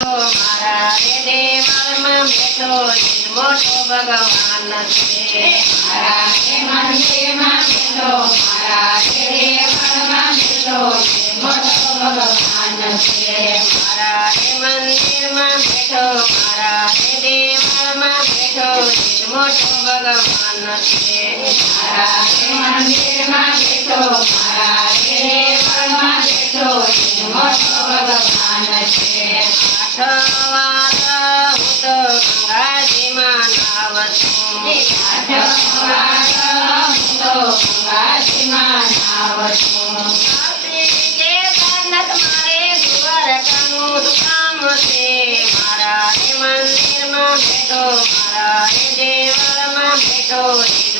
મારા રે દેવળમાં બેઠો મોટો ભગવાન છે. મારા રે મંદિરમાં બેઠો, મારા રે દેવળમાં બેઠો મોટો ભગવાન છે. મારા રે મંદિરમાં બેઠો, મારા રે દેવળમાં બેઠો મોટો ભગવાન છે. મારા રે મંદિરમાં બેઠો, મારા રે દેવળમાં બેઠો મોટો ભગવાન છે. આઠવાર હું તો ગંગાજીમાં નાહું છું. આઠવાર હું તો ગંગાજીમાં નાહું છું. કેદારનાથ મારે દ્વારકાનું કામ છે. મારા રે મંદિરમાં બેઠો, મારા રે દેવળમાં બેઠો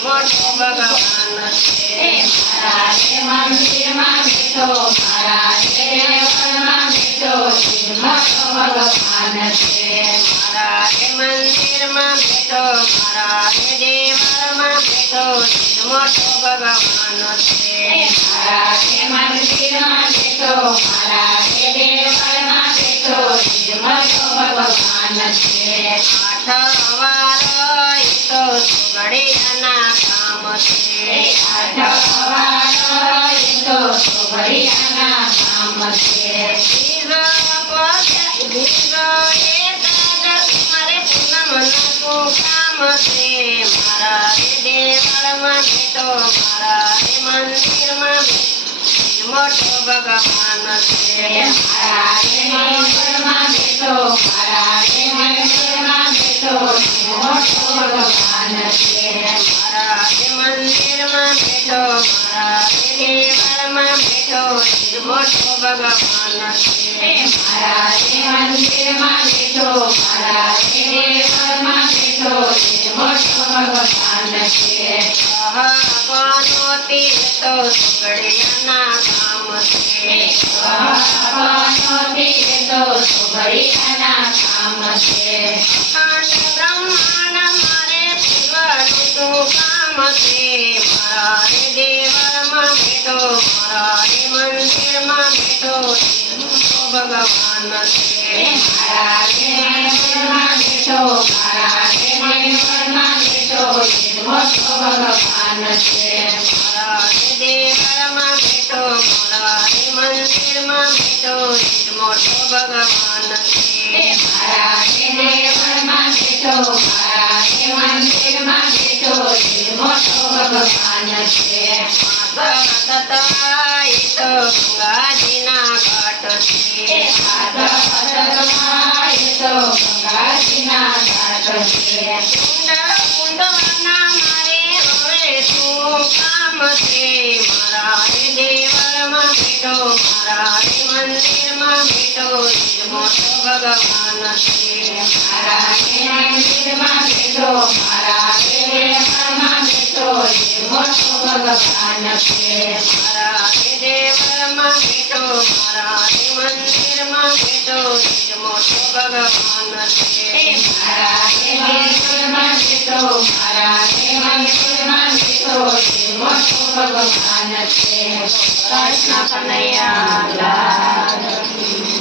મોટો ભગવાન છે. મારા રે મંદિરમાં બેઠો, મારા રે દેવળમાં બેઠો મોટો ભગવાન છે. મારા રે મંદિરમાં બેઠો, મારા રે દેવળમાં બેઠો મોટો ભગવાન છે. મારા રે મંદિરમાં બેઠો, મારા રે દેવળમાં બેઠો મોટો ભગવાન છે. આઠવાર ઈ તો સુઘડિયાના કામ છે. આઠવાર એ તો ઘડિયાળના કામ છે. મારે પૂનમનું કામ છે. મારા રે દેવળમાં બેઠો, મારા રે મંદિરમાં મોટો ભગવાન છે. મારા રે મંદિરમાં બેઠો, મારા રે મંદિરમાં બેઠો મોટો ભગવાન છે. મારા રે મંદિરમાં બેઠો, મારા રે દેવળમાં બેઠો મોટો ભગવાન છે. મારા રે મંદિરમાં બેઠો, મારા રે દેવળમાં બેઠો મોટો ભગવાન છે. ભગવાનનો તીર તો સુઘડિયાના કામ છે. ભગવાનનો તીર તો ઘડિયાળના કામ છે. અખંડ બ્રહ્માંડ મારે પૂરવાનું કામ છે. મારા રે દેવળમાં બેઠો, મારા રે મંદિરમાં બેઠો મોટો ભગવાન છે. મારા રે મંદિરમાં બેઠો, મારા રે દેવળમાં બેઠો મોટો ભગવાન છે. મારા રે દેવળમાં બેઠો, મારા રે મંદિરમાં બેઠો મોટો ભગવાન છે. મારા રે દેવળમાં બેઠો, મારા રે મંદિરમાં બેઠો મોટો ભગવાન છે. માતા તત્વા ઈ તો ગંગાજીના ઘાટ છે. આદરમાં એ તો ગંગાજીના ઘાટ છે. કુંડવના મારે હવે શું કામ છે. મારા રે દેવળમાં બેઠો, મારા રે મંદિરમાં બેઠો મોટો ભગવાન છે. મારા રે મંદિરમાં બેઠો, મારા રે દેવળમાં બેઠો મોટો ભગવાન છે. મારા રે દેવળમાં બેઠો, મારા રે મંદિરમાં બેઠો મોટો ભગવાન છે. મારા રે દેવળમાં બેઠો, મારા રે મંદિરમાં બેઠો મોટો ભગવાન છે. કૃષ્ણ કનૈયા લાલ કી